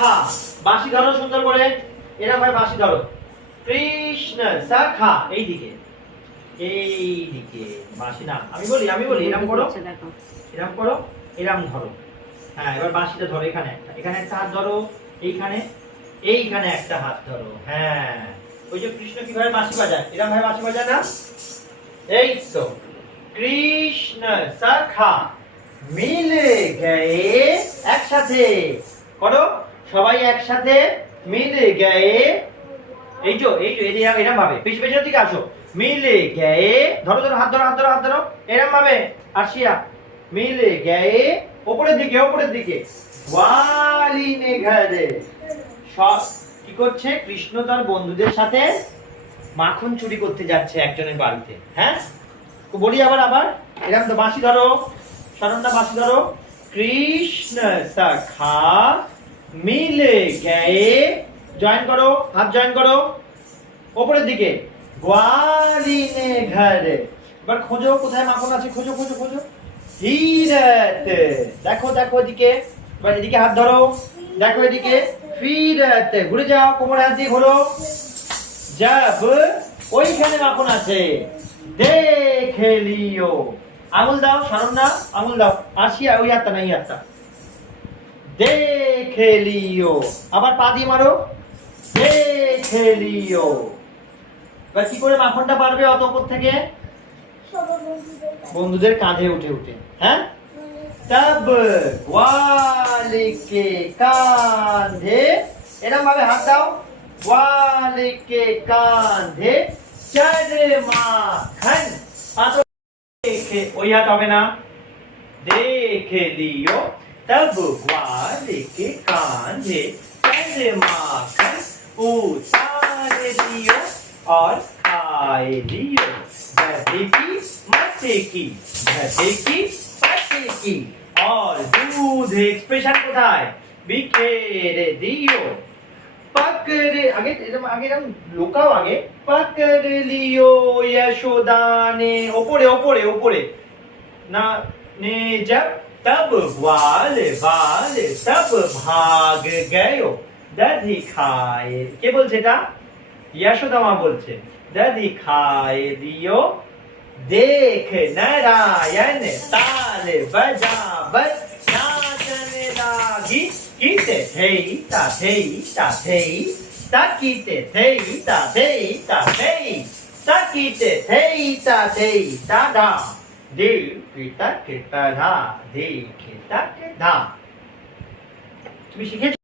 খা, বাঁশি ধরো সুন্দর করে, এরকম ভাবে বাঁশি ধরো। কৃষ্ণ সখা, এইদিকে এইদিকে বাঁশি না, আমি বলি এরকম করো, এরকম করো, এরকম ধরো। হ্যাঁ, এবার বাঁশিটা ধরো, এখানে একটা হাত ধরো, এইখানে একটা হাত ধরো। হ্যাঁ, ওই যে কৃষ্ণ কিভাবে বাঁশি বাজায়, এরকম ভাবে বাঁশি বাজায় না? এই তো, কৃষ্ণ সখা মিলে গয়ে, একসাথে করো সবাই, একসাথে মিলে গয়ে। এই যে এরকম ভাবে পেছনের দিকে আসো, মিলে গয়ে, ধরো ধরো, হাত ধরো, হাত ধরো, এরকম ভাবে আসিয়া, মিলে গয়ে, উপরের দিকে ওয়ালিনে ঘরে। সব কি করছে? কৃষ্ণ তার বন্ধুদের সাথে মাখন চুরি করতে যাচ্ছে একজনের বাড়িতে। হ্যাঁ, বলি আবার এরকম তো, বাঁশি ধরো, সারন্দা বাঁশি ধরো। কৃষ্ণ সখা মিলে গয়ে, জয়েন করো, হাত জয়েন করো, উপরের দিকে গ্বালিনে ঘরে। এবার খোঁজো কোথায় মাখন আছে, খোঁজো খোঁজো খোঁজো। ফিরত, দেখো এদিকে, এবার এদিকে হাত ধরো, দেখো এদিকে। ফিরত, ঘুরে যাও, কোমরে হাত দিয়ে ঘোরো। যাব, ওইখানে মাখন আছে, দেখে লিও। আঙুল দাও, সারন্দা আঙুল দাও, আসিয়া ওই হাতটা না, এই হাতটা। দেখে লিও, আবার পা দিয়ে মারো, দেখে লিও। এবার কি করে মাখনটা পারবে অত উপর থেকে? বন্ধুদের কাঁধে উঠে উঠে। হ্যাঁ, তব গ্वाले के कांधे, এরকম ভাবে হাত দাও, ग्वाले के कांधे चढ़ माखन। দেখে, ওই হাত হবে না, দেখে লিও। तब ग्वाले के कांधे चढ़ माखन उतार लियो और खाए लियो। गधे की मथे की, गधे की पते की, और दूध एक्सप्रेशन কোথায়? बिखेरे दियो। पकड़, आगे एरम लोकाओ, आगे पकड़ लियो यशोदा ने, ऊपरे ना ने जब, तब ग्वाले बाले सब भाग गयो। दधी खाए, কে বলছে এটা? यशोदा মা বলছে। दधी खाए दियो, देख नारायण ताल बजावत नाचने लागी। कीते थेई ता थेई ता थेई ता, कीते थेई ता थेई ता थेई ता, कीते थेई ता थेई ता धा, दे पिता के ता धा, दे के ता के धा। তুমি শিখেছো?